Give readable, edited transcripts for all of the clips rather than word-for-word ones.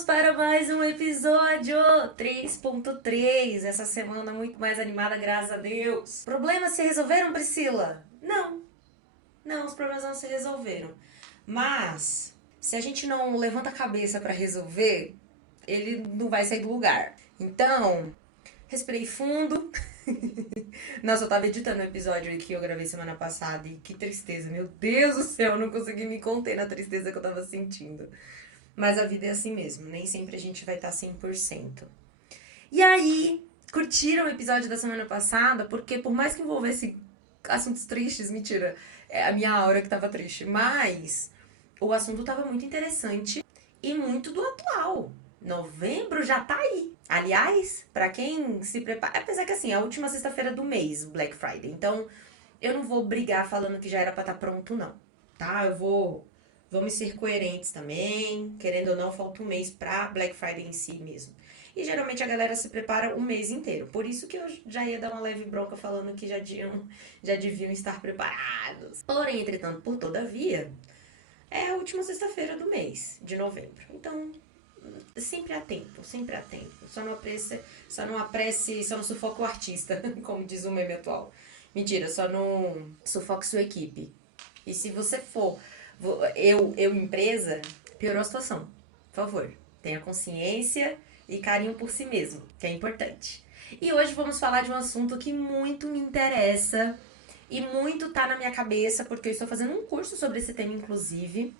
Vamos para mais um episódio 3.3. Essa semana muito mais animada, graças a Deus. Problemas se resolveram, Priscila? Não, não, os problemas não se resolveram. Mas, se a gente não levanta a cabeça para resolver, ele não vai sair do lugar. Então, respirei fundo. Nossa, eu tava editando um episódio que eu gravei semana passada e que tristeza, meu Deus do céu, eu não consegui me conter na tristeza que eu tava sentindo. Mas a vida é assim mesmo, nem sempre a gente vai estar 100%. E aí, curtiram o episódio da semana passada? Porque por mais que envolvesse assuntos tristes, mentira, é a minha aura que tava triste, mas o assunto tava muito interessante e muito do atual. Novembro já tá aí. Aliás, pra quem se prepara, apesar que assim, é a última sexta-feira do mês, o Black Friday. Então, eu não vou brigar falando que já era pra estar pronto não, tá? Vamos ser coerentes também, querendo ou não, falta um mês pra Black Friday em si mesmo. E geralmente a galera se prepara um mês inteiro. Por isso que eu já ia dar uma leve bronca falando que já deviam estar preparados. Porém, entretanto, por todavia, é a última sexta-feira do mês de novembro. Então, sempre há tempo, sempre há tempo. Só não sufoca o artista, como diz o meme atual. Mentira, só não sufoque sua equipe. E se você for, eu empresa, piorou a situação. Por favor, tenha consciência e carinho por si mesmo, que é importante. E hoje vamos falar de um assunto que muito me interessa e muito tá na minha cabeça, porque eu estou fazendo um curso sobre esse tema, inclusive.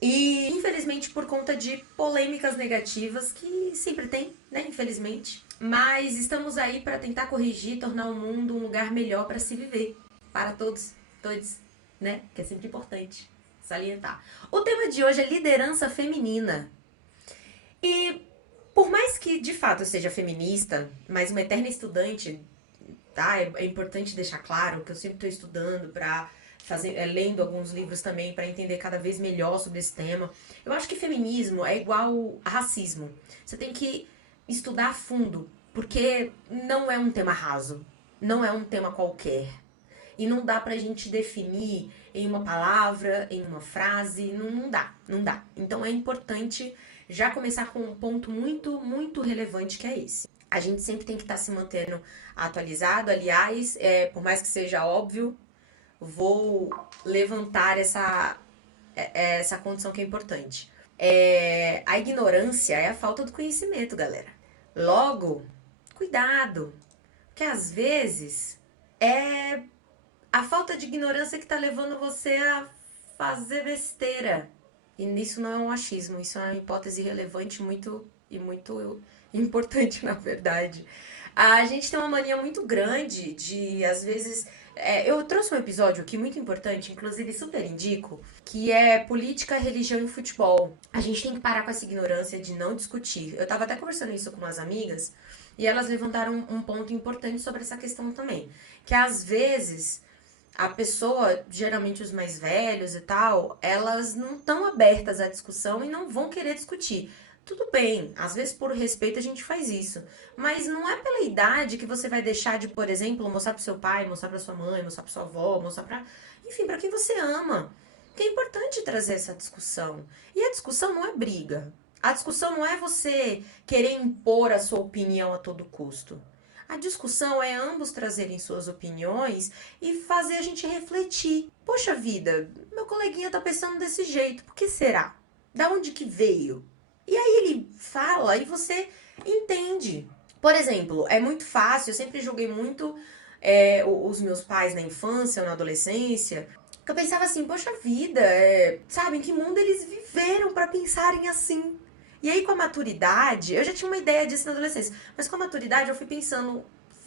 E, infelizmente, por conta de polêmicas negativas, que sempre tem, né? Infelizmente. Mas estamos aí para tentar corrigir e tornar o mundo um lugar melhor para se viver. Para todos, né? Que é sempre importante salientar. O tema de hoje é liderança feminina. E por mais que de fato eu seja feminista, mas uma eterna estudante, tá? É importante deixar claro que eu sempre estou estudando para lendo alguns livros também para entender cada vez melhor sobre esse tema. Eu acho que feminismo é igual a racismo. Você tem que estudar a fundo, porque não é um tema raso, não é um tema qualquer. E não dá pra gente definir em uma palavra, em uma frase, não dá. Então é importante já começar com um ponto muito relevante que é esse. A gente sempre tem que estar se mantendo atualizado, aliás, por mais que seja óbvio, vou levantar essa condição que é importante. A ignorância é a falta do conhecimento, galera. Logo, cuidado, porque às vezes é a falta de ignorância que tá levando você a fazer besteira. E isso não é um achismo, isso é uma hipótese relevante muito importante, na verdade. A gente tem uma mania muito grande de, às vezes. Eu trouxe um episódio aqui muito importante, inclusive super indico, que é política, religião e futebol. A gente tem que parar com essa ignorância de não discutir. Eu tava até conversando isso com umas amigas e elas levantaram um ponto importante sobre essa questão também. Que às vezes a pessoa, geralmente os mais velhos e tal, elas não estão abertas à discussão e não vão querer discutir. Tudo bem, às vezes por respeito a gente faz isso, mas não é pela idade que você vai deixar de, por exemplo, mostrar pro seu pai, mostrar pra sua mãe, mostrar pra sua avó, mostrar pra, enfim, pra quem você ama. Que é importante trazer essa discussão. E a discussão não é briga. A discussão não é você querer impor a sua opinião a todo custo. A discussão é ambos trazerem suas opiniões e fazer a gente refletir. Poxa vida, meu coleguinha tá pensando desse jeito, por que será? Da onde que veio? E aí ele fala e você entende. Por exemplo, é muito fácil, eu sempre julguei muito os meus pais na infância, na adolescência, que eu pensava assim, poxa vida, sabe, em que mundo eles viveram para pensarem assim? E aí, com a maturidade, eu já tinha uma ideia disso na adolescência, mas com a maturidade eu fui pensando,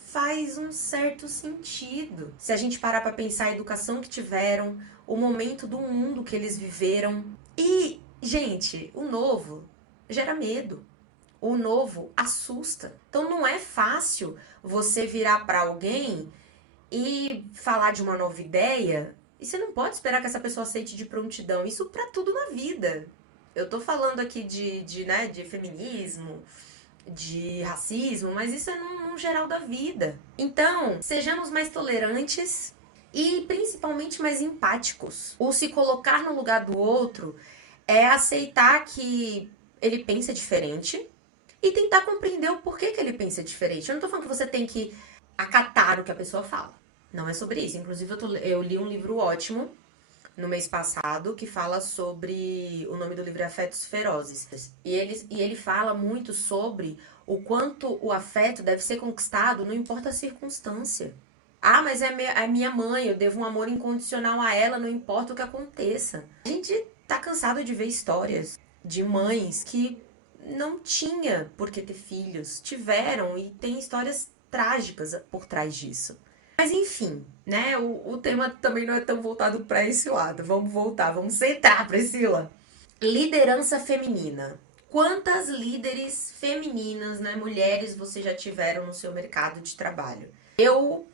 faz um certo sentido. Se a gente parar pra pensar a educação que tiveram, o momento do mundo que eles viveram. E, gente, o novo gera medo. O novo assusta. Então não é fácil você virar pra alguém e falar de uma nova ideia e você não pode esperar que essa pessoa aceite de prontidão. Isso pra tudo na vida. Eu tô falando aqui de feminismo, de racismo, mas isso é num geral da vida. Então, sejamos mais tolerantes e principalmente mais empáticos. O se colocar no lugar do outro é aceitar que ele pensa diferente e tentar compreender o porquê que ele pensa diferente. Eu não tô falando que você tem que acatar o que a pessoa fala. Não é sobre isso. Inclusive, eu li um livro ótimo no mês passado que fala sobre. O nome do livro é Afetos Ferozes. E ele fala muito sobre o quanto o afeto deve ser conquistado, não importa a circunstância. Ah, mas é minha mãe, eu devo um amor incondicional a ela, não importa o que aconteça. A gente tá cansado de ver histórias de mães que não tinha por que ter filhos, tiveram e tem histórias trágicas por trás disso. Mas enfim, né? O tema também não é tão voltado para esse lado. Vamos voltar, vamos sentar, Priscila. Liderança feminina. Quantas líderes femininas, né, mulheres, você já tiveram no seu mercado de trabalho? Eu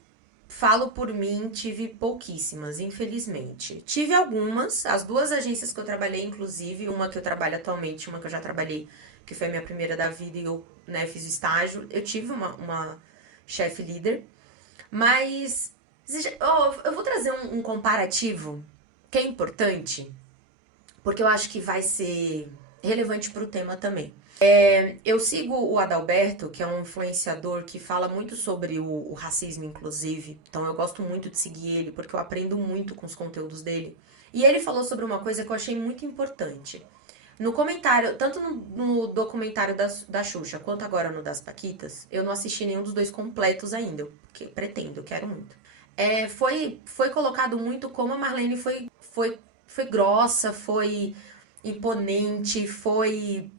falo por mim, tive pouquíssimas, infelizmente. Tive algumas, as duas agências que eu trabalhei, inclusive, uma que eu trabalho atualmente, uma que eu já trabalhei, que foi a minha primeira da vida e eu, né, fiz estágio. Eu tive uma chefe líder, mas eu vou trazer um comparativo que é importante, porque eu acho que vai ser relevante para o tema também. Eu sigo o Adalberto, que é um influenciador que fala muito sobre o racismo, inclusive. Então eu gosto muito de seguir ele, porque eu aprendo muito com os conteúdos dele. E ele falou sobre uma coisa que eu achei muito importante. No comentário, tanto no documentário da Xuxa, quanto agora no das Paquitas, eu não assisti nenhum dos dois completos ainda, porque pretendo, quero muito. Foi colocado muito como a Marlene foi grossa, foi imponente, foi,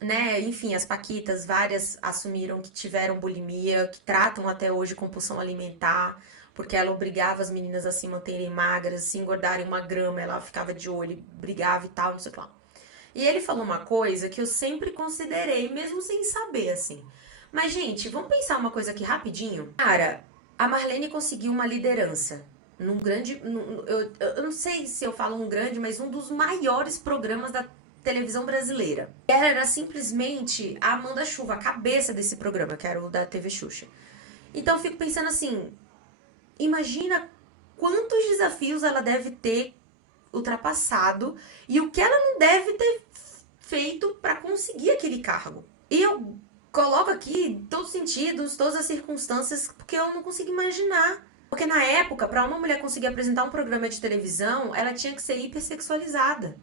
né, enfim, as paquitas, várias assumiram que tiveram bulimia, que tratam até hoje compulsão alimentar, porque ela obrigava as meninas a se manterem magras, se engordarem uma grama, ela ficava de olho, brigava e tal, não sei o que lá. E ele falou uma coisa que eu sempre considerei, mesmo sem saber, assim. Mas, gente, vamos pensar uma coisa aqui rapidinho? Cara, a Marlene conseguiu uma liderança num grande. Eu não sei se eu falo um grande, mas um dos maiores programas da televisão brasileira. Ela era simplesmente a Amanda Chuva, a cabeça desse programa, que era o da TV Xuxa. Então eu fico pensando assim, imagina quantos desafios ela deve ter ultrapassado e o que ela não deve ter feito para conseguir aquele cargo. E eu coloco aqui todos os sentidos, todas as circunstâncias, porque eu não consigo imaginar. Porque na época, para uma mulher conseguir apresentar um programa de televisão, ela tinha que ser hipersexualizada.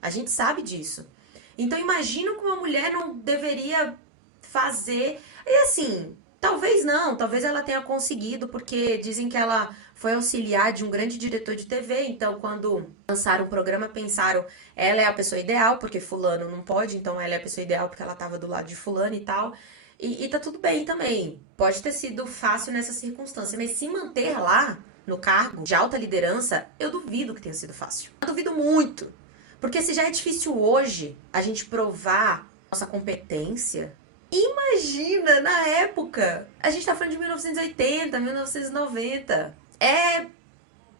A gente sabe disso. Então imagina como uma mulher não deveria fazer. E assim, talvez não, talvez ela tenha conseguido, porque dizem que ela foi auxiliar de um grande diretor de TV, então quando lançaram o programa pensaram, ela é a pessoa ideal, porque fulano não pode, então ela é a pessoa ideal porque ela tava do lado de fulano e tal. E tá tudo bem também. Pode ter sido fácil nessa circunstância, mas se manter lá no cargo de alta liderança, eu duvido que tenha sido fácil. Eu duvido muito. Porque se já é difícil hoje a gente provar nossa competência, imagina na época. A gente tá falando de 1980, 1990. É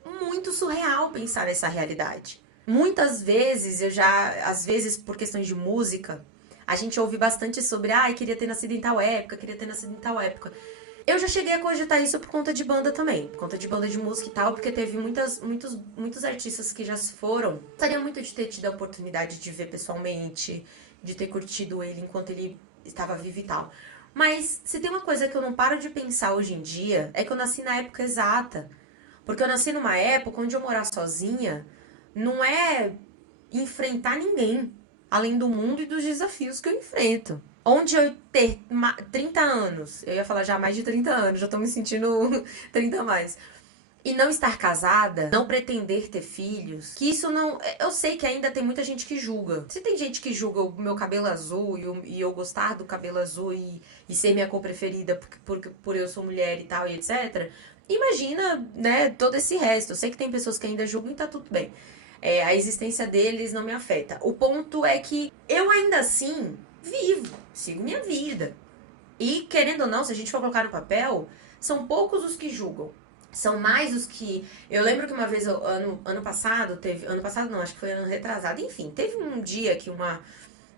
muito surreal pensar nessa realidade. Muitas vezes às vezes por questões de música, a gente ouve bastante sobre, queria ter nascido em tal época, queria ter nascido em tal época. Eu já cheguei a cogitar isso por conta de banda também, por conta de banda de música e tal, porque teve muitos artistas que já se foram. Gostaria muito de ter tido a oportunidade de ver pessoalmente, de ter curtido ele enquanto ele estava vivo e tal. Mas se tem uma coisa que eu não paro de pensar hoje em dia, é que eu nasci na época exata. Porque eu nasci numa época onde eu morar sozinha não é enfrentar ninguém, além do mundo e dos desafios que eu enfrento. Onde eu ter 30 anos, eu ia falar já mais de 30 anos, já tô me sentindo 30 a mais. E não estar casada, não pretender ter filhos, que isso não. Eu sei que ainda tem muita gente que julga. Se tem gente que julga o meu cabelo azul e eu gostar do cabelo azul e ser minha cor preferida por eu sou mulher e tal e etc. Imagina, né, todo esse resto. Eu sei que tem pessoas que ainda julgam e tá tudo bem. A existência deles não me afeta. O ponto é que eu ainda assim vivo, sigo minha vida. E, querendo ou não, se a gente for colocar no papel, são poucos os que julgam. São mais os que. Eu lembro que uma vez, ano passado, teve. Ano passado não, acho que foi ano retrasado. Enfim, teve um dia que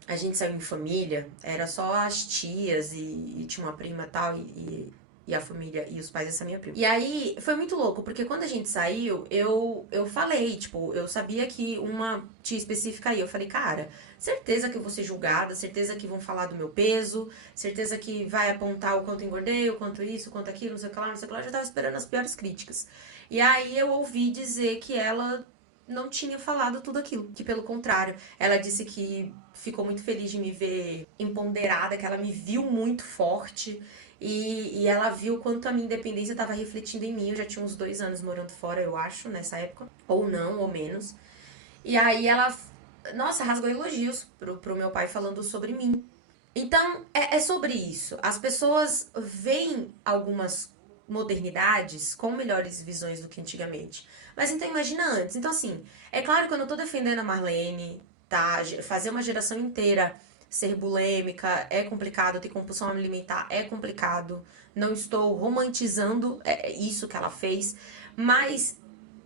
a gente saiu em família, era só as tias e tinha uma prima e tal, e E a família e os pais dessa minha prima. E aí, foi muito louco, porque quando a gente saiu, eu falei, tipo, eu sabia que uma tia específica aí, eu falei, cara, certeza que eu vou ser julgada, certeza que vão falar do meu peso, certeza que vai apontar o quanto engordei, o quanto isso, o quanto aquilo, não sei o que lá, não sei o que lá, eu já tava esperando as piores críticas. E aí eu ouvi dizer que ela não tinha falado tudo aquilo, que pelo contrário, ela disse que ficou muito feliz de me ver empoderada, que ela me viu muito forte e ela viu quanto a minha independência estava refletindo em mim. Eu já tinha uns 2 anos morando fora, eu acho, nessa época, ou não, ou menos. E aí ela, nossa, rasgou elogios pro meu pai falando sobre mim. Então, é sobre isso. As pessoas veem algumas modernidades com melhores visões do que antigamente. Mas então imagina antes. Então, assim, é claro que eu não tô defendendo a Marlene, tá? Fazer uma geração inteira ser bulêmica é complicado, ter compulsão alimentar é complicado. Não estou romantizando isso que ela fez, mas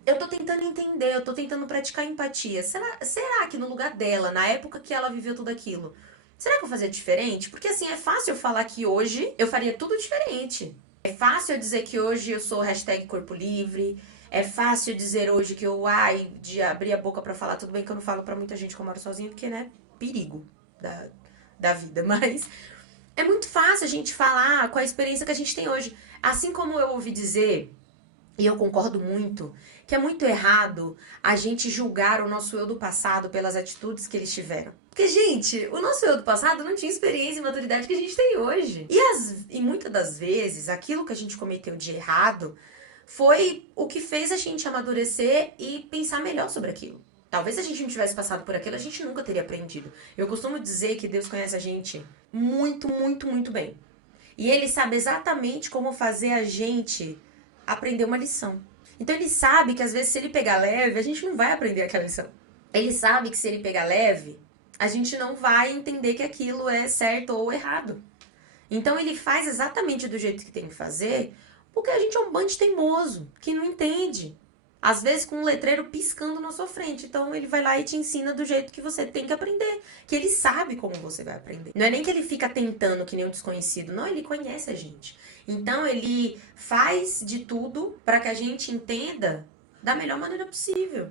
eu tô tentando entender, eu tô tentando praticar empatia. Será que no lugar dela, na época que ela viveu tudo aquilo, será que eu fazia diferente? Porque assim, é fácil eu falar que hoje eu faria tudo diferente. É fácil eu dizer que hoje eu sou hashtag corpo livre. É fácil eu dizer hoje que eu, de abrir a boca pra falar, tudo bem que eu não falo pra muita gente que eu moro sozinha, porque, né, perigo da vida. Mas é muito fácil a gente falar com a experiência que a gente tem hoje. Assim como eu ouvi dizer, e eu concordo muito, que é muito errado a gente julgar o nosso eu do passado pelas atitudes que eles tiveram. Porque, gente, o nosso eu do passado não tinha experiência e maturidade que a gente tem hoje. E muitas das vezes, aquilo que a gente cometeu de errado foi o que fez a gente amadurecer e pensar melhor sobre aquilo. Talvez se a gente não tivesse passado por aquilo, a gente nunca teria aprendido. Eu costumo dizer que Deus conhece a gente muito, muito, muito bem. E Ele sabe exatamente como fazer a gente aprender uma lição. Então ele sabe que às vezes se ele pegar leve, a gente não vai aprender aquela lição. Ele sabe que se ele pegar leve, a gente não vai entender que aquilo é certo ou errado. Então ele faz exatamente do jeito que tem que fazer, porque a gente é um bando de teimoso, que não entende. Às vezes com um letreiro piscando na sua frente. Então ele vai lá e te ensina do jeito que você tem que aprender. Que ele sabe como você vai aprender. Não é nem que ele fica tentando que nem um desconhecido. Não, ele conhece a gente. Então ele faz de tudo para que a gente entenda da melhor maneira possível.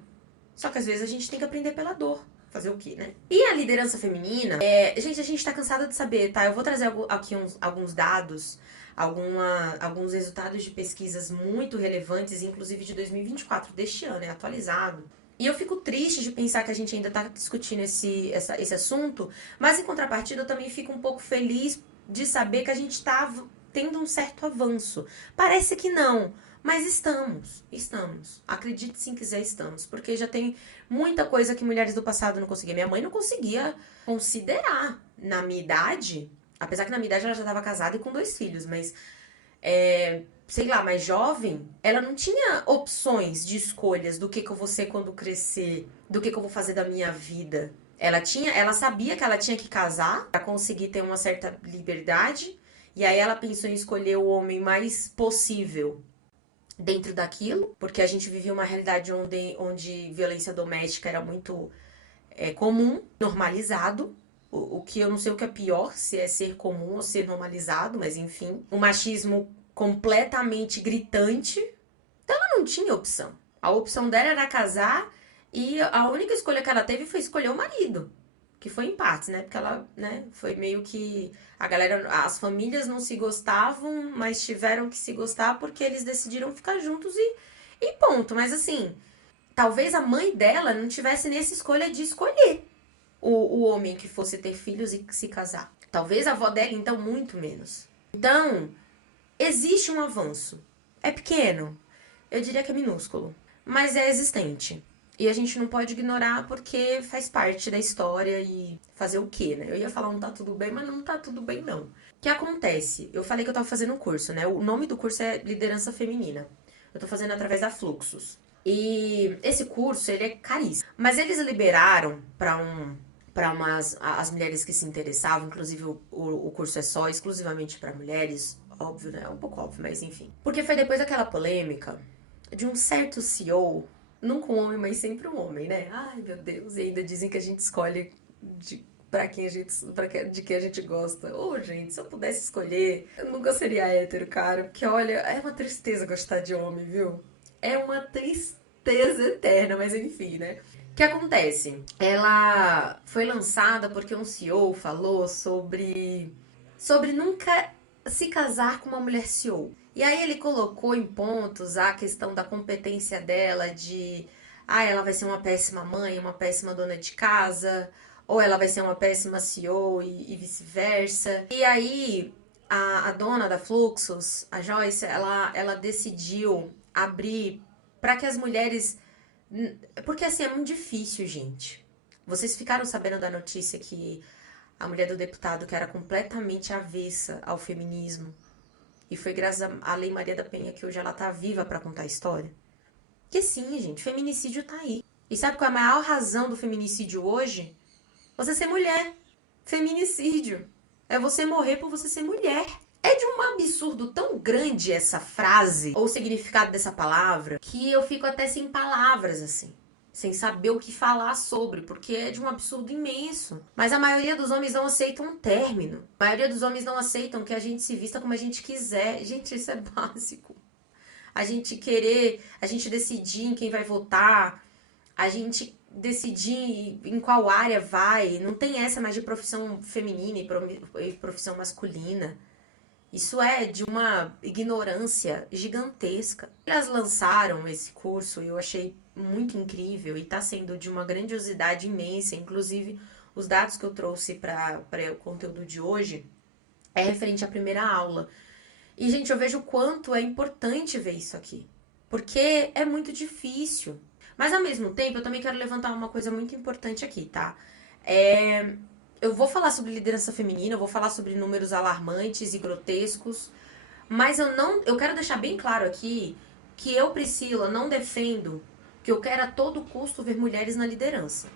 Só que às vezes a gente tem que aprender pela dor. Fazer o quê, né? E a liderança feminina, gente, a gente tá cansada de saber, tá? Eu vou trazer aqui alguns dados, alguns resultados de pesquisas muito relevantes, inclusive de 2024, deste ano, é atualizado. E eu fico triste de pensar que a gente ainda tá discutindo esse assunto, mas em contrapartida eu também fico um pouco feliz de saber que a gente tá tendo um certo avanço. Parece que não, mas estamos. Acredite se quiser, estamos. Porque já tem muita coisa que mulheres do passado não conseguiam. Minha mãe não conseguia considerar. Na minha idade, apesar que na minha idade ela já estava casada e com 2 filhos, mas, sei lá, mais jovem, ela não tinha opções de escolhas do que eu vou ser quando crescer, do que eu vou fazer da minha vida. Ela sabia que ela tinha que casar para conseguir ter uma certa liberdade, e aí ela pensou em escolher o homem mais possível dentro daquilo, porque a gente vivia uma realidade onde violência doméstica era muito comum, normalizado. O que eu não sei o que é pior, se é ser comum ou ser normalizado, mas enfim. O machismo completamente gritante. Então ela não tinha opção. A opção dela era casar e a única escolha que ela teve foi escolher o marido. Que foi em partes, né? Porque ela, né, foi meio que as famílias não se gostavam, mas tiveram que se gostar porque eles decidiram ficar juntos e ponto. Mas assim, talvez a mãe dela não tivesse nessa escolha de escolher o homem que fosse ter filhos e se casar. Talvez a avó dela, então, muito menos. Então, existe um avanço. É pequeno, eu diria que é minúsculo, mas é existente. E a gente não pode ignorar porque faz parte da história e fazer o quê, né? Eu ia falar não tá tudo bem, mas não tá tudo bem, não. O que acontece? Eu falei que eu tava fazendo um curso, né? O nome do curso é Liderança Feminina. Eu tô fazendo através da Fluxos. E esse curso, ele é caríssimo. Mas eles liberaram para as mulheres que se interessavam, inclusive o curso é só exclusivamente para mulheres, óbvio, né? É um pouco óbvio, mas enfim. Porque foi depois daquela polêmica de um certo CEO, nunca um homem, mas sempre um homem, né? Ai, meu Deus, e ainda dizem que a gente escolhe de quem a gente gosta. Ô, gente, se eu pudesse escolher, eu nunca seria hétero, cara. Porque, olha, é uma tristeza gostar de homem, viu? É uma tristeza eterna, mas enfim, né? O que acontece? Ela foi lançada porque um CEO falou sobre nunca se casar com uma mulher CEO. E aí ele colocou em pontos a questão da competência dela de ela vai ser uma péssima mãe, uma péssima dona de casa, ou ela vai ser uma péssima CEO e vice-versa. E aí a dona da Fluxus, a Joyce, ela decidiu abrir para que as mulheres. Porque assim, é muito difícil, gente. Vocês ficaram sabendo da notícia que a mulher do deputado, que era completamente avessa ao feminismo, e foi graças à Lei Maria da Penha que hoje ela tá viva para contar a história? Que sim, gente, feminicídio tá aí. E sabe qual é a maior razão do feminicídio hoje? Você ser mulher. Feminicídio. É você morrer por você ser mulher. É de um absurdo tão grande essa frase, ou o significado dessa palavra, que eu fico até sem palavras, assim. Sem saber o que falar sobre, porque é de um absurdo imenso. Mas a maioria dos homens não aceitam um término. A maioria dos homens não aceitam que a gente se vista como a gente quiser. Gente, isso é básico. A gente decidir em quem vai votar, a gente decidir em qual área vai. Não tem essa mais de profissão feminina e profissão masculina. Isso é de uma ignorância gigantesca. Elas lançaram esse curso e eu achei muito incrível e está sendo de uma grandiosidade imensa. Inclusive, os dados que eu trouxe para o conteúdo de hoje é referente à primeira aula. E, gente, eu vejo o quanto é importante ver isso aqui. Porque é muito difícil. Mas, ao mesmo tempo, eu também quero levantar uma coisa muito importante aqui, tá? Eu vou falar sobre liderança feminina, eu vou falar sobre números alarmantes e grotescos, mas eu quero deixar bem claro aqui que eu, Priscila, não defendo que eu quero a todo custo ver mulheres na liderança.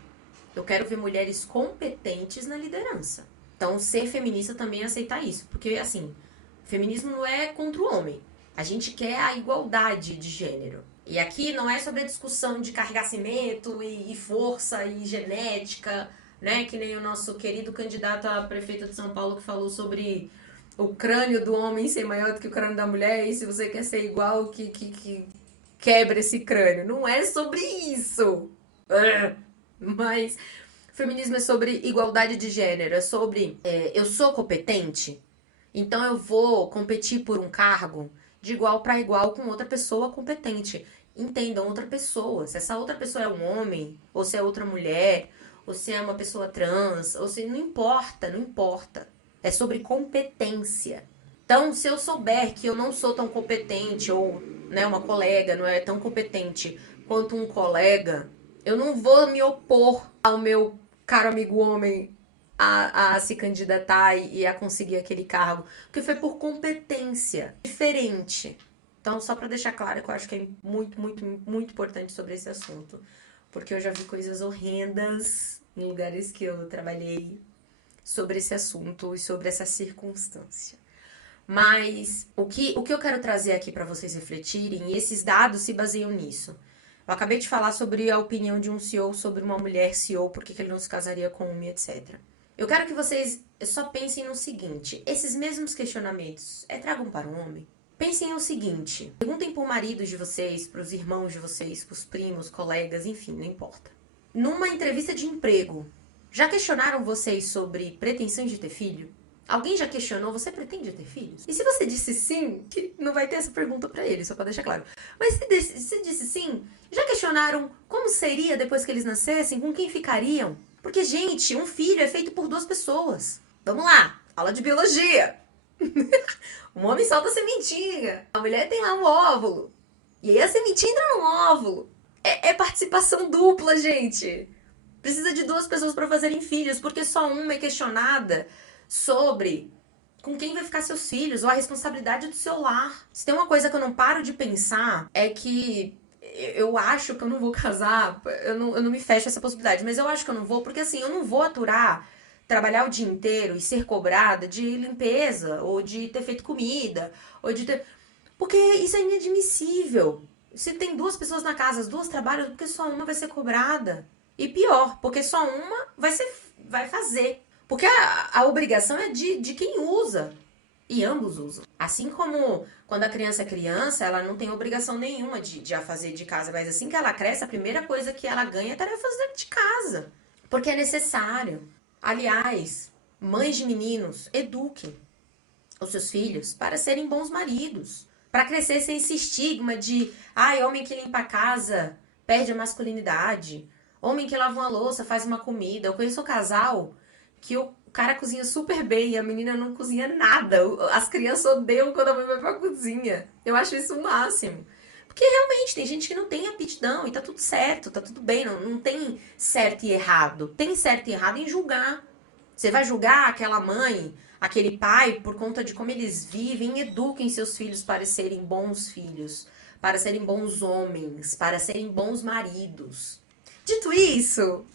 Eu quero ver mulheres competentes na liderança. Então, ser feminista também é aceitar isso, porque, assim, feminismo não é contra o homem. A gente quer a igualdade de gênero. E aqui não é sobre a discussão de carregar cimento e força e genética, né? Que nem o nosso querido candidato a prefeito de São Paulo que falou sobre o crânio do homem ser maior do que o crânio da mulher, e se você quer ser igual, que quebra esse crânio. Não é sobre isso. Mas feminismo é sobre igualdade de gênero, é sobre eu sou competente, então eu vou competir por um cargo de igual para igual com outra pessoa competente. Entendam outra pessoa. Se essa outra pessoa é um homem, ou se é outra mulher, ou se é uma pessoa trans, ou se não importa, não importa. É sobre competência. Então, se eu souber que eu não sou tão competente, ou né, uma colega não é tão competente quanto um colega, eu não vou me opor ao meu caro amigo homem a se candidatar e a conseguir aquele cargo, porque foi por competência diferente. Então, só para deixar claro que eu acho que é muito, muito, muito importante sobre esse assunto, porque eu já vi coisas horrendas em lugares que eu trabalhei sobre esse assunto e sobre essa circunstância. Mas o que eu quero trazer aqui para vocês refletirem, e esses dados se baseiam nisso. Eu acabei de falar sobre a opinião de um CEO sobre uma mulher CEO, por que ele não se casaria com uma, etc. Eu quero que vocês só pensem no seguinte: esses mesmos questionamentos tragam para um homem? Pensem no seguinte: perguntem para o marido de vocês, para os irmãos de vocês, para os primos, colegas, enfim, não importa. Numa entrevista de emprego, já questionaram vocês sobre pretensões de ter filho? Alguém já questionou, você pretende ter filhos? E se você disse sim, que não vai ter essa pergunta pra ele, só pra deixar claro. Mas se disse sim, já questionaram como seria depois que eles nascessem? Com quem ficariam? Porque, gente, um filho é feito por duas pessoas. Vamos lá, aula de biologia. Um homem solta a sementinha, a mulher tem lá um óvulo. E aí a sementinha entra no óvulo. É participação dupla, gente. Precisa de duas pessoas pra fazerem filhos, porque só uma é questionada sobre com quem vai ficar seus filhos ou a responsabilidade do seu lar. Se tem uma coisa que eu não paro de pensar é que eu acho que eu não vou casar, eu não me fecho essa possibilidade, mas eu acho que eu não vou porque assim, eu não vou aturar trabalhar o dia inteiro e ser cobrada de limpeza ou de ter feito comida ou de ter... Porque isso é inadmissível. Se tem duas pessoas na casa, as duas trabalham, porque só uma vai ser cobrada. E pior, porque só uma vai fazer. Porque a obrigação é de quem usa. E ambos usam. Assim como quando a criança, ela não tem obrigação nenhuma de a fazer de casa. Mas assim que ela cresce, a primeira coisa que ela ganha é tarefas dentro de casa. Porque é necessário. Aliás, mães de meninos, eduquem os seus filhos para serem bons maridos. Para crescer sem esse estigma de, ai, homem que limpa a casa perde a masculinidade. Homem que lava uma louça, faz uma comida. Eu conheço um casal que o cara cozinha super bem e a menina não cozinha nada. As crianças odeiam quando a mãe vai pra cozinha. Eu acho isso o máximo. Porque realmente tem gente que não tem aptidão e tá tudo certo, tá tudo bem, não tem certo e errado. Tem certo e errado em julgar. Você vai julgar aquela mãe, aquele pai, por conta de como eles vivem? Eduquem seus filhos para serem bons filhos, para serem bons homens, para serem bons maridos. Dito isso,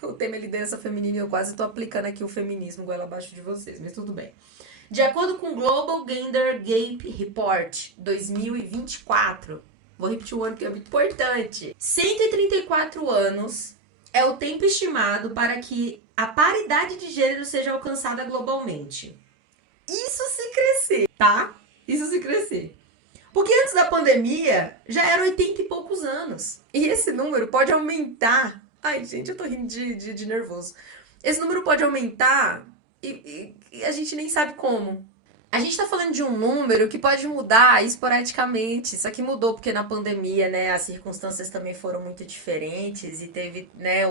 o tema é liderança feminina e eu quase tô aplicando aqui o feminismo goela abaixo de vocês, mas tudo bem. De acordo com o Global Gender Gap Report 2024, vou repetir o ano que é muito importante, 134 anos é o tempo estimado para que a paridade de gênero seja alcançada globalmente. Isso se crescer, tá? Isso se crescer. Porque antes da pandemia já era 80 e poucos anos. E esse número pode aumentar. Ai, gente, eu tô rindo de nervoso. Esse número pode aumentar e a gente nem sabe como. A gente tá falando de um número que pode mudar esporadicamente. Isso aqui mudou porque na pandemia, né, as circunstâncias também foram muito diferentes e teve, né,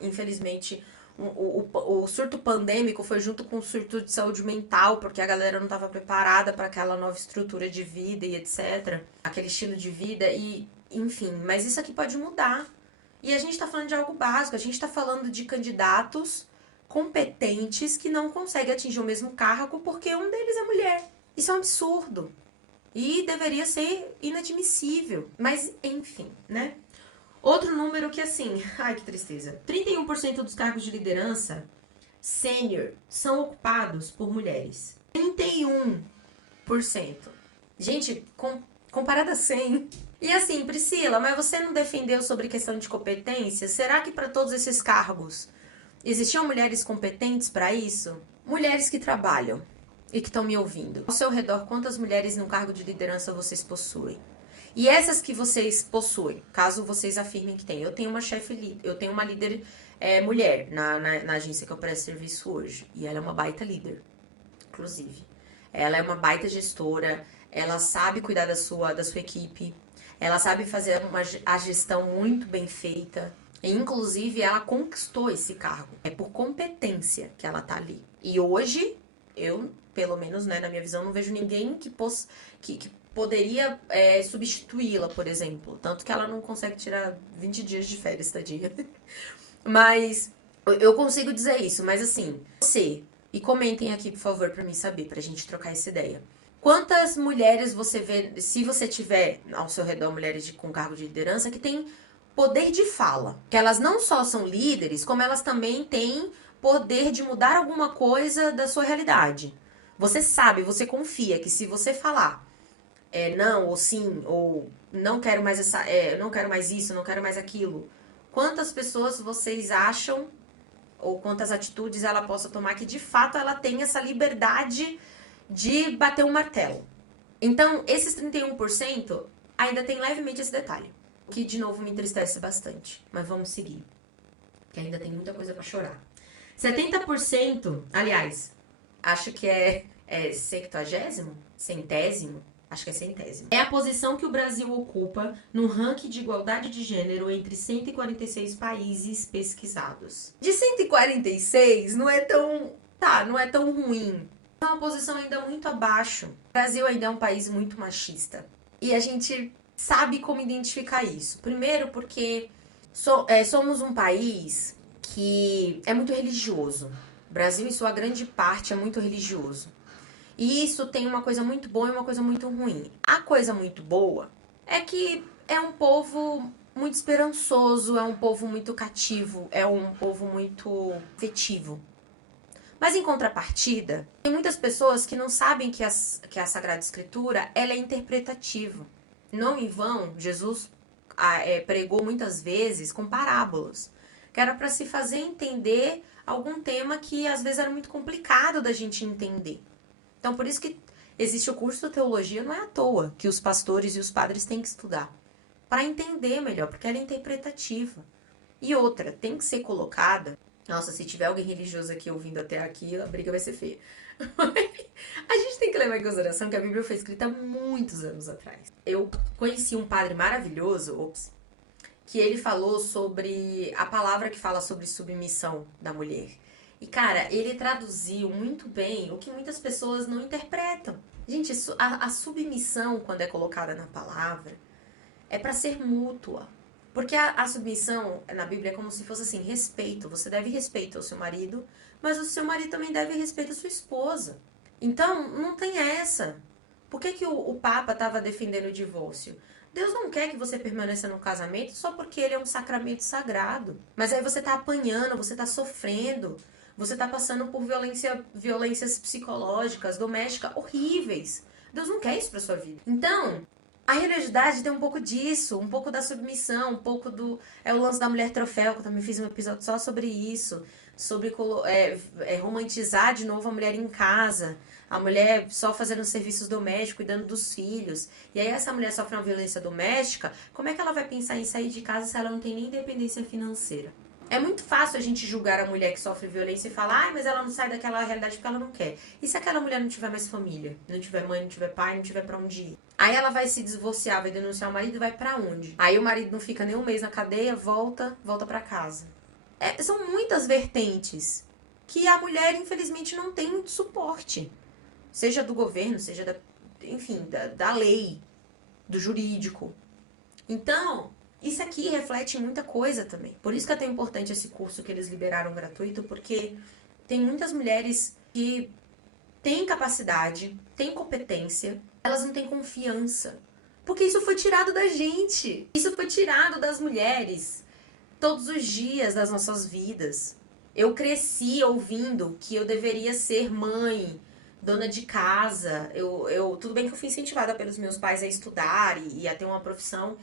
infelizmente, o surto pandêmico foi junto com o surto de saúde mental, porque a galera não estava preparada para aquela nova estrutura de vida e etc. Aquele estilo de vida e, enfim, mas isso aqui pode mudar. E a gente tá falando de algo básico, a gente tá falando de candidatos competentes que não conseguem atingir o mesmo cargo porque um deles é mulher. Isso é um absurdo. E deveria ser inadmissível. Mas, enfim, né? Outro número que, assim, ai que tristeza. 31% dos cargos de liderança sênior são ocupados por mulheres. 31%. Gente, comparado a 100. E assim, Priscila, mas você não defendeu sobre questão de competência? Será que para todos esses cargos existiam mulheres competentes para isso? Mulheres que trabalham e que estão me ouvindo. Ao seu redor, quantas mulheres no cargo de liderança vocês possuem? E essas que vocês possuem, caso vocês afirmem que tem. Eu tenho uma chefe, eu tenho uma líder mulher na agência que eu presto serviço hoje. E ela é uma baita líder, inclusive. Ela é uma baita gestora, ela sabe cuidar da sua equipe, ela sabe fazer a gestão muito bem feita. E, inclusive, ela conquistou esse cargo. É por competência que ela tá ali. E hoje, eu, pelo menos, né, na minha visão, não vejo ninguém que poderia substituí-la, por exemplo. Tanto que ela não consegue tirar 20 dias de férias, tadinha. Mas eu consigo dizer isso. Mas assim, você... E comentem aqui, por favor, pra mim saber, pra gente trocar essa ideia. Quantas mulheres você vê, se você tiver ao seu redor mulheres com cargo de liderança, que tem poder de fala? Que elas não só são líderes, como elas também têm poder de mudar alguma coisa da sua realidade. Você sabe, você confia que se você falar não, ou sim, ou não quero mais não quero mais isso, não quero mais aquilo. Quantas pessoas vocês acham, ou quantas atitudes ela possa tomar que de fato ela tem essa liberdade de bater um martelo? Então, esses 31% ainda tem levemente esse detalhe, que de novo me entristece bastante. Mas vamos seguir, que ainda tem muita coisa pra chorar. 70%, aliás, acho que é sextuagésimo? Centésimo? Acho que é centésimo. É a posição que o Brasil ocupa no ranking de igualdade de gênero entre 146 países pesquisados. De 146 não é tão... Tá, não é tão ruim. É uma posição ainda muito abaixo. O Brasil ainda é um país muito machista. E a gente sabe como identificar isso. Primeiro porque somos um país que é muito religioso. O Brasil, em sua grande parte, é muito religioso. E isso tem uma coisa muito boa e uma coisa muito ruim. A coisa muito boa é que é um povo muito esperançoso, é um povo muito cativo, é um povo muito afetivo. Mas em contrapartida, tem muitas pessoas que não sabem que a Sagrada Escritura ela é interpretativa. Não em vão, Jesus pregou muitas vezes com parábolas. que era para se fazer entender algum tema que às vezes era muito complicado da gente entender. Então, por isso que existe o curso de teologia, não é à toa que os pastores e os padres têm que estudar. Para entender melhor, porque ela é interpretativa. E outra, tem que ser colocada. Nossa, se tiver alguém religioso aqui ouvindo até aqui, a briga vai ser feia. A gente tem que levar em consideração que a Bíblia foi escrita há muitos anos atrás. Eu conheci um padre maravilhoso, que ele falou sobre a palavra que fala sobre submissão da mulher. E, cara, ele traduziu muito bem o que muitas pessoas não interpretam. Gente, a submissão, quando é colocada na palavra, é para ser mútua. Porque a submissão na Bíblia é como se fosse assim, respeito. Você deve respeito ao seu marido, mas o seu marido também deve respeito à sua esposa. Então, não tem essa. Por que o Papa estava defendendo o divórcio? Deus não quer que você permaneça no casamento só porque ele é um sacramento sagrado. Mas aí você tá apanhando, você tá sofrendo, você tá passando por violências psicológicas, domésticas, horríveis. Deus não quer isso pra sua vida. Então, a religiosidade tem um pouco disso, um pouco da submissão, um pouco do... É o lance da mulher troféu, que eu também fiz um episódio só sobre isso. Sobre romantizar de novo a mulher em casa. A mulher só fazendo serviços domésticos, cuidando dos filhos. E aí essa mulher sofre uma violência doméstica, como é que ela vai pensar em sair de casa se ela não tem nem independência financeira? É muito fácil a gente julgar a mulher que sofre violência e falar, mas ela não sai daquela realidade porque ela não quer. E se aquela mulher não tiver mais família? Não tiver mãe, não tiver pai, não tiver pra onde ir? Aí ela vai se divorciar, vai denunciar o marido e vai pra onde? Aí o marido não fica nem um mês na cadeia, volta pra casa. São muitas vertentes que a mulher, infelizmente, não tem muito suporte. Seja do governo, seja da lei, do jurídico. Então, isso aqui reflete muita coisa também. Por isso que é tão importante esse curso que eles liberaram gratuito, porque tem muitas mulheres que têm capacidade, têm competência, elas não têm confiança. Porque isso foi tirado da gente. Isso foi tirado das mulheres todos os dias das nossas vidas. Eu cresci ouvindo que eu deveria ser mãe, dona de casa. Tudo bem que eu fui incentivada pelos meus pais a estudar e a ter uma profissão,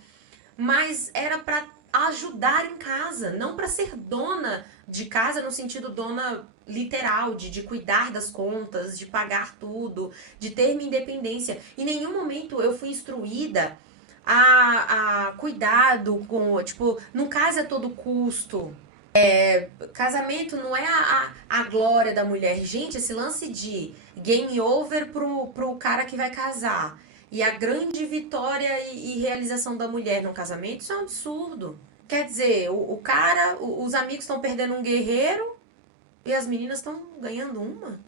mas era para ajudar em casa, não para ser dona de casa no sentido dona literal, de cuidar das contas, de pagar tudo, de ter minha independência. Em nenhum momento eu fui instruída a cuidado com, tipo, não case a todo custo. Casamento não é a glória da mulher. Gente, esse lance de game over pro cara que vai casar e a grande vitória e realização da mulher no casamento, isso é um absurdo. Quer dizer, o cara, os amigos estão perdendo um guerreiro e as meninas estão ganhando uma.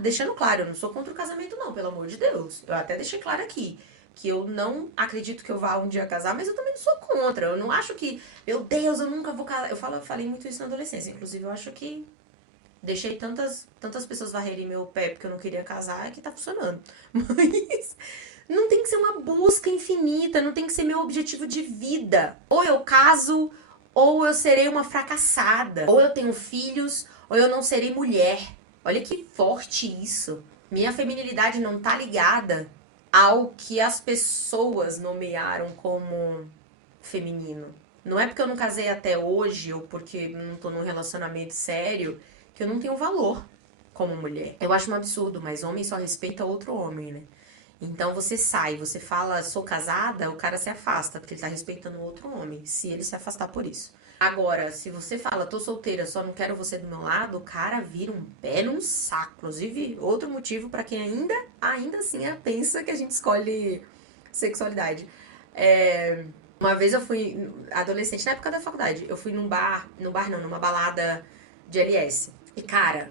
Deixando claro, eu não sou contra o casamento não, pelo amor de Deus. Eu até deixei claro aqui que eu não acredito que eu vá um dia casar, mas eu também não sou contra. Eu não acho que, meu Deus, eu nunca vou casar. Eu falei muito isso na adolescência. Inclusive, eu acho que deixei tantas pessoas varrerem meu pé porque eu não queria casar que tá funcionando. Mas não tem que ser uma busca infinita, não tem que ser meu objetivo de vida. Ou eu caso, ou eu serei uma fracassada. Ou eu tenho filhos, ou eu não serei mulher. Olha que forte isso. Minha feminilidade não tá ligada ao que as pessoas nomearam como feminino. Não é porque eu não casei até hoje ou porque não tô num relacionamento sério que eu não tenho valor como mulher. Eu acho um absurdo, mas homem só respeita outro homem, né? Então você sai, você fala, sou casada, o cara se afasta, porque ele tá respeitando outro homem, se ele se afastar por isso. Agora, se você fala, tô solteira, só não quero você do meu lado, o cara vira um pé num saco. Inclusive, outro motivo pra quem ainda assim pensa que a gente escolhe sexualidade. Uma vez eu fui, adolescente, na época da faculdade, eu fui numa balada de LS. E cara,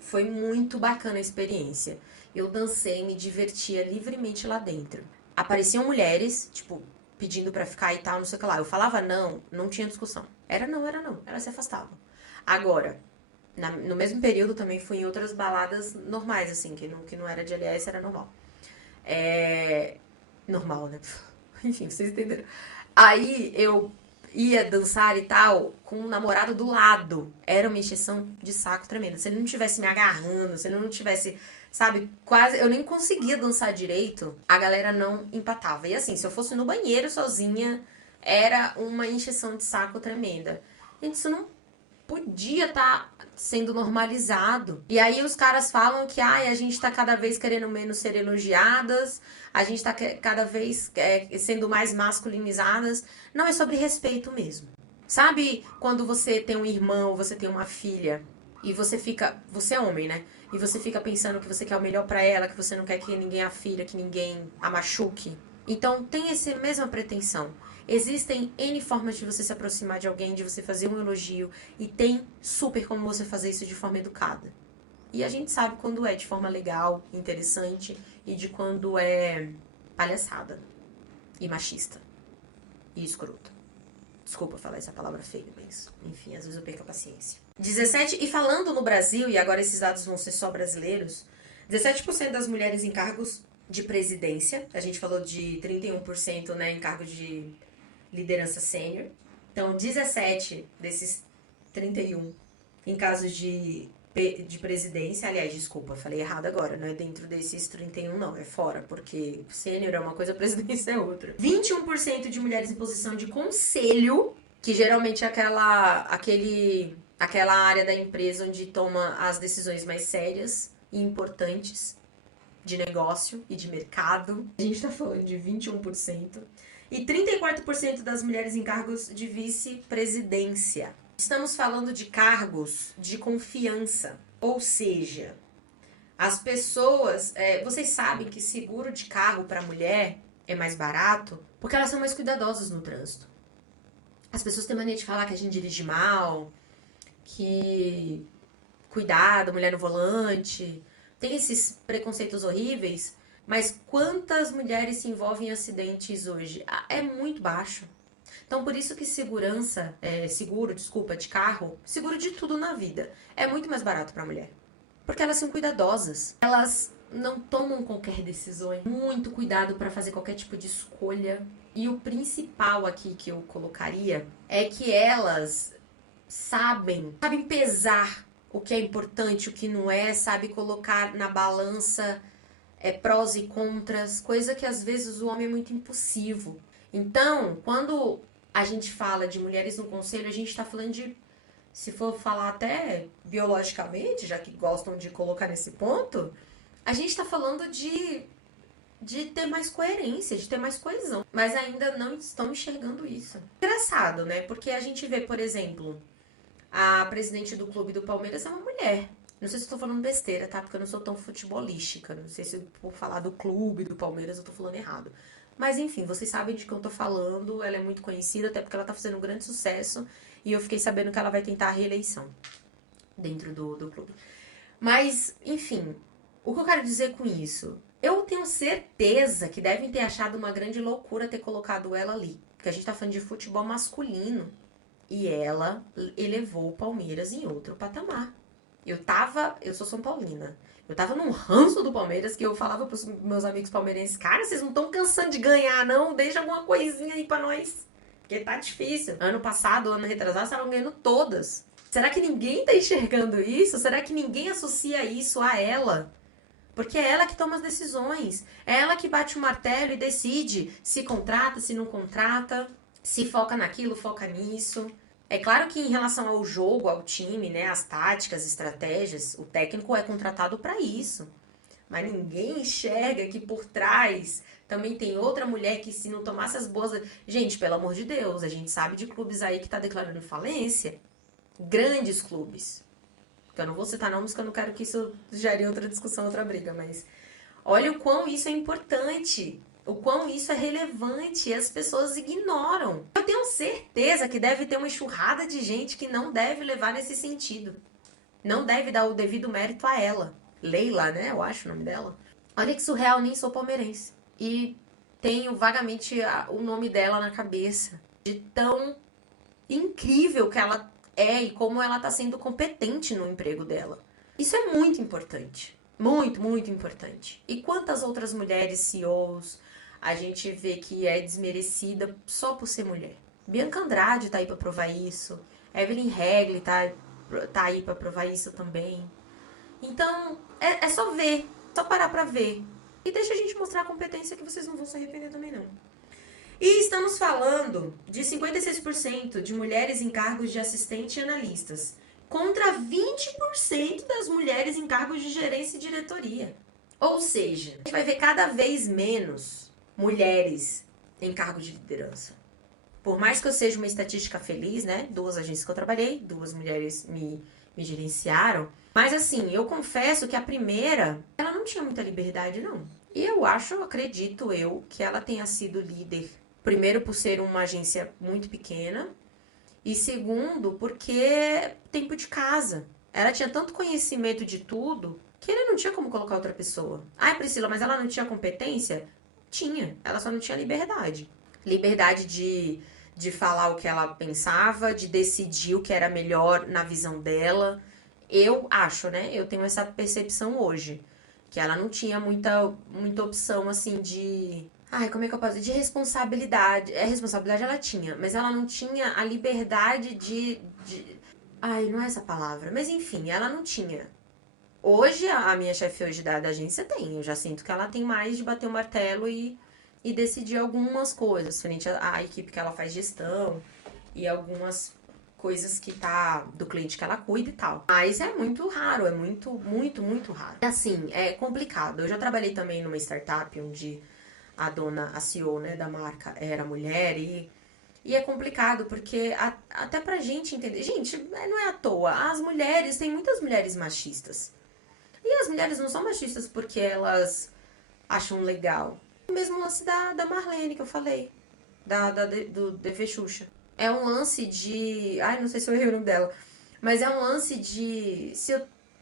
foi muito bacana a experiência. Eu dancei, me divertia livremente lá dentro. Apareciam mulheres, tipo, pedindo pra ficar e tal, não sei o que lá. Eu falava não, não tinha discussão. Era não, elas se afastavam. Agora, no mesmo período também fui em outras baladas normais, assim, que não era de LS, era normal. Normal, né? Enfim, vocês entenderam. Aí eu ia dançar e tal com um namorado do lado. Era uma encheção de saco tremenda. Se ele não tivesse me agarrando, se ele não tivesse, sabe, quase... Eu nem conseguia dançar direito. A galera não empatava. E assim, se eu fosse no banheiro sozinha, era uma encheção de saco tremenda. Gente, isso podia estar sendo normalizado. E aí os caras falam que a gente tá cada vez querendo menos ser elogiadas, a gente tá cada vez sendo mais masculinizadas. Não, é sobre respeito mesmo. Sabe quando você tem um irmão, você tem uma filha, e você fica. Você é homem, né? E você fica pensando que você quer o melhor pra ela, que você não quer que ninguém a fira, que ninguém a machuque. Então tem essa mesma pretensão. Existem N formas de você se aproximar de alguém, de você fazer um elogio, e tem super como você fazer isso de forma educada. E a gente sabe quando é de forma legal, interessante, e de quando é palhaçada, e machista, e escroto. Desculpa falar essa palavra feia, mas enfim, às vezes eu perco a paciência. 17, e falando no Brasil, e agora esses dados vão ser só brasileiros, 17% das mulheres em cargos de presidência, a gente falou de 31%, né, em cargos de liderança sênior. Então, 17 desses 31 em casos de presidência. Aliás, desculpa, falei errado agora. Não é dentro desses 31, não. É fora, porque sênior é uma coisa, presidência é outra. 21% de mulheres em posição de conselho, que geralmente é aquela área da empresa onde toma as decisões mais sérias e importantes de negócio e de mercado. A gente tá falando de 21%. E 34% das mulheres em cargos de vice-presidência. Estamos falando de cargos de confiança. Ou seja, as pessoas... vocês sabem que seguro de carro para mulher é mais barato porque elas são mais cuidadosas no trânsito. As pessoas têm mania de falar que a gente dirige mal, que cuidado, mulher no volante. Tem esses preconceitos horríveis, mas quantas mulheres se envolvem em acidentes hoje? É muito baixo. Então, por isso que seguro de carro, seguro de tudo na vida, é muito mais barato para a mulher. Porque elas são cuidadosas. Elas não tomam qualquer decisão. Muito cuidado para fazer qualquer tipo de escolha. E o principal aqui que eu colocaria é que elas sabem pesar o que é importante, o que não é, sabe colocar na balança prós e contras, coisa que às vezes o homem é muito impulsivo. Então, quando a gente fala de mulheres no conselho, a gente está falando de, se for falar até biologicamente, já que gostam de colocar nesse ponto, a gente está falando de ter mais coerência, de ter mais coesão. Mas ainda não estão enxergando isso. Engraçado, né? Porque a gente vê, por exemplo, a presidente do clube do Palmeiras é uma mulher. Não sei se eu tô falando besteira, tá? Porque eu não sou tão futebolística. Não sei se por falar do clube do Palmeiras eu tô falando errado. Mas enfim, vocês sabem de que eu tô falando. Ela é muito conhecida, até porque ela tá fazendo um grande sucesso. E eu fiquei sabendo que ela vai tentar a reeleição dentro do clube. Mas, enfim, o que eu quero dizer com isso? Eu tenho certeza que devem ter achado uma grande loucura ter colocado ela ali. Porque a gente tá falando de futebol masculino. E ela elevou o Palmeiras em outro patamar. Eu sou São Paulina. Eu tava num ranço do Palmeiras que eu falava pros meus amigos palmeirenses, cara, vocês não estão cansando de ganhar, não? Deixa alguma coisinha aí pra nós. Porque tá difícil. Ano passado, ano retrasado, estavam ganhando todas. Será que ninguém tá enxergando isso? Será que ninguém associa isso a ela? Porque é ela que toma as decisões. É ela que bate o martelo e decide se contrata, se não contrata, se foca naquilo, foca nisso. É claro que em relação ao jogo, ao time, né, as táticas, estratégias, o técnico é contratado para isso. Mas ninguém enxerga que por trás também tem outra mulher que se não tomasse as boas... Gente, pelo amor de Deus, a gente sabe de clubes aí que tá declarando falência. Grandes clubes. Eu não vou citar nomes porque eu não quero que isso gere outra discussão, outra briga, mas olha o quão isso é importante, o quão isso é relevante e as pessoas ignoram. Eu tenho certeza que deve ter uma enxurrada de gente que não deve levar nesse sentido. Não deve dar o devido mérito a ela. Leila, né? Eu acho o nome dela. Olha que surreal, nem sou palmeirense. E tenho vagamente o nome dela na cabeça. De tão incrível que ela e como ela tá sendo competente no emprego dela. Isso é muito importante. Muito, muito importante. E quantas outras mulheres CEOs a gente vê que é desmerecida só por ser mulher? Bianca Andrade tá aí pra provar isso. Evelyn Regli tá aí pra provar isso também. Então, é só ver. Só parar pra ver. E deixa a gente mostrar a competência que vocês não vão se arrepender também, não. E estamos falando de 56% de mulheres em cargos de assistente e analistas, contra 20% das mulheres em cargos de gerência e diretoria. Ou seja, a gente vai ver cada vez menos mulheres em cargo de liderança. Por mais que eu seja uma estatística feliz, né? 2 agências que eu trabalhei, 2 mulheres me gerenciaram. Mas assim, eu confesso que a primeira, ela não tinha muita liberdade, não. E eu acredito eu, que ela tenha sido líder. Primeiro, por ser uma agência muito pequena. E segundo, porque tempo de casa. Ela tinha tanto conhecimento de tudo que ele não tinha como colocar outra pessoa. Ai, Priscila, mas ela não tinha competência? Tinha. Ela só não tinha liberdade. Liberdade de falar o que ela pensava, de decidir o que era melhor na visão dela. Eu acho, né? Eu tenho essa percepção hoje. Que ela não tinha muita opção, assim, de... Ai, como é que eu posso dizer? De responsabilidade. Responsabilidade ela tinha, mas ela não tinha a liberdade de... Ai, não é essa palavra. Mas enfim, ela não tinha. Hoje, a minha chefe hoje da agência tem. Eu já sinto que ela tem mais de bater o martelo e decidir algumas coisas frente à equipe que ela faz gestão e algumas coisas que tá do cliente que ela cuida e tal. Mas é muito raro, é muito, muito, muito raro. Assim, é complicado. Eu já trabalhei também numa startup onde a CEO, né, da marca era mulher e é complicado porque até pra gente entender. Gente, não é à toa. As mulheres, tem muitas mulheres machistas. E as mulheres não são machistas porque elas acham legal. O mesmo lance da Marlene que eu falei, do DV Xuxa. É um lance de. Ai, não sei se eu errei o nome dela. Mas é um lance de. Se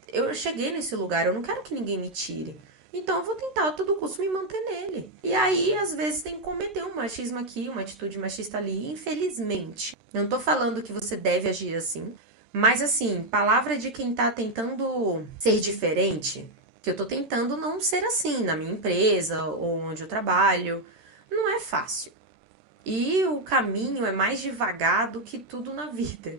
eu cheguei nesse lugar, eu não quero que ninguém me tire. Então eu vou tentar a todo custo me manter nele. E aí, às vezes, tem que cometer um machismo aqui, uma atitude machista ali, infelizmente. Não tô falando que você deve agir assim. Mas assim, palavra de quem tá tentando ser diferente, que eu tô tentando não ser assim na minha empresa ou onde eu trabalho. Não é fácil. E o caminho é mais devagar do que tudo na vida.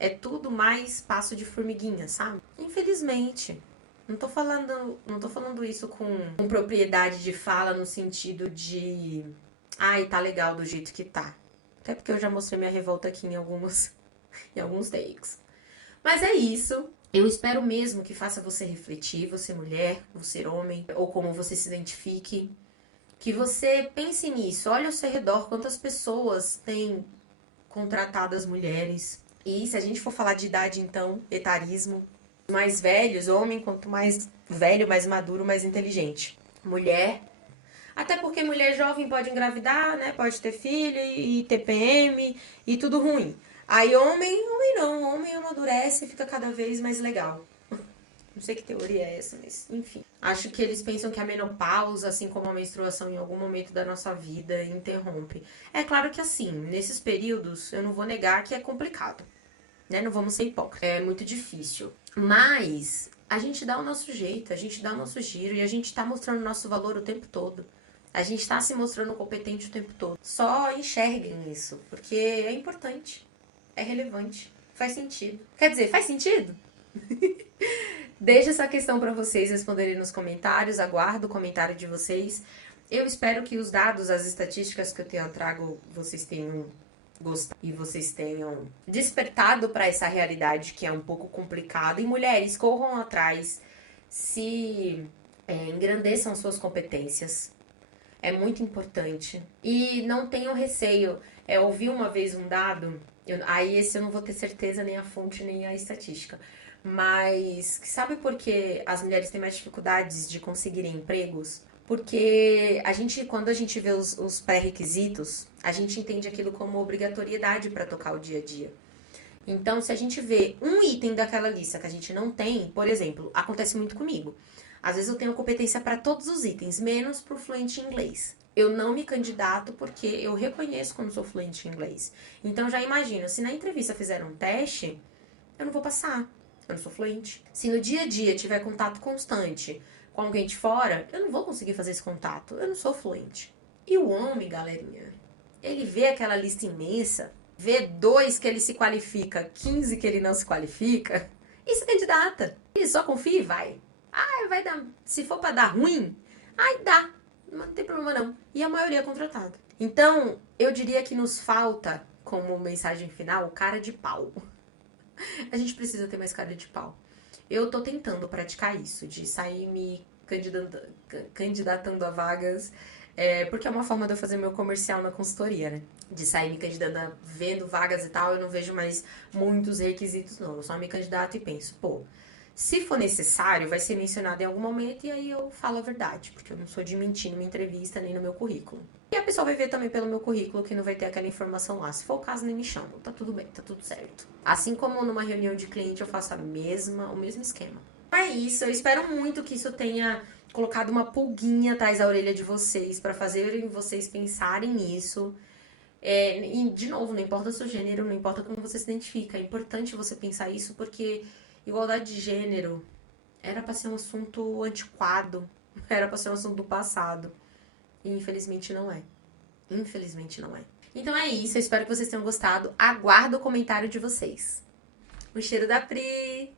É tudo mais passo de formiguinha, sabe? Infelizmente. Não tô falando isso com propriedade de fala no sentido de ai, tá legal do jeito que tá. Até porque eu já mostrei minha revolta aqui em alguns takes. Mas é isso. Eu espero mesmo que faça você refletir, você mulher, você homem, ou como você se identifique. Que você pense nisso, olhe ao seu redor quantas pessoas têm contratado as mulheres. E se a gente for falar de idade, então, etarismo, mais velhos, homem, quanto mais velho, mais maduro, mais inteligente. Mulher, até porque mulher jovem pode engravidar, né? Pode ter filho e TPM e tudo ruim. Aí homem não, homem amadurece e fica cada vez mais legal. Não sei que teoria é essa, mas enfim. Acho que eles pensam que a menopausa, assim como a menstruação, em algum momento da nossa vida, interrompe. É claro que assim, nesses períodos, eu não vou negar que é complicado, né? Não vamos ser hipócritas. É muito difícil. Mas a gente dá o nosso jeito, a gente dá o nosso giro e a gente tá mostrando o nosso valor o tempo todo. A gente tá se mostrando competente o tempo todo. Só enxerguem isso, porque é importante, é relevante, faz sentido. Quer dizer, faz sentido? Deixo essa questão para vocês responderem nos comentários, aguardo o comentário de vocês. Eu espero que os dados, as estatísticas que eu trago, vocês tenham gostado e vocês tenham despertado para essa realidade que é um pouco complicada. E mulheres, corram atrás, se engrandeçam suas competências. É muito importante. E não tenham receio. Ouvi uma vez um dado, aí esse eu não vou ter certeza nem a fonte nem a estatística. Mas sabe por que as mulheres têm mais dificuldades de conseguirem empregos? Porque quando a gente vê os pré-requisitos, a gente entende aquilo como obrigatoriedade para tocar o dia a dia. Então, se a gente vê um item daquela lista que a gente não tem, por exemplo, acontece muito comigo. Às vezes eu tenho competência para todos os itens, menos para o fluente em inglês. Eu não me candidato porque eu reconheço quando sou fluente em inglês. Então, já imagino, se na entrevista fizer um teste, eu não vou passar. Eu não sou fluente. Se no dia a dia tiver contato constante com alguém de fora, eu não vou conseguir fazer esse contato. Eu não sou fluente. E o homem, galerinha, ele vê aquela lista imensa, vê 2 que ele se qualifica, 15 que ele não se qualifica, e se candidata. Ele só confia e vai. Ah, vai dar. Se for pra dar ruim, ai dá. Não tem problema não. E a maioria é contratada. Então, eu diria que nos falta, como mensagem final, cara de pau. A gente precisa ter mais cara de pau. Eu tô tentando praticar isso, de sair me candidatando a vagas, porque é uma forma de eu fazer meu comercial na consultoria, né? De sair me candidatando, vendo vagas e tal, eu não vejo mais muitos requisitos, não. Eu só me candidato e penso, pô, se for necessário, vai ser mencionado em algum momento e aí eu falo a verdade, porque eu não sou de mentir numa entrevista nem no meu currículo. E a pessoa vai ver também pelo meu currículo que não vai ter aquela informação lá. Se for o caso, nem me chamam. Tá tudo bem, tá tudo certo. Assim como numa reunião de cliente eu faço o mesmo esquema. É isso, eu espero muito que isso tenha colocado uma pulguinha atrás da orelha de vocês para fazerem vocês pensarem nisso. E, de novo, não importa o seu gênero, não importa como você se identifica. É importante você pensar isso porque igualdade de gênero era para ser um assunto antiquado, era para ser um assunto do passado. E infelizmente não é. Infelizmente não é. Então é isso, eu espero que vocês tenham gostado. Aguardo o comentário de vocês. Um cheiro da Pri!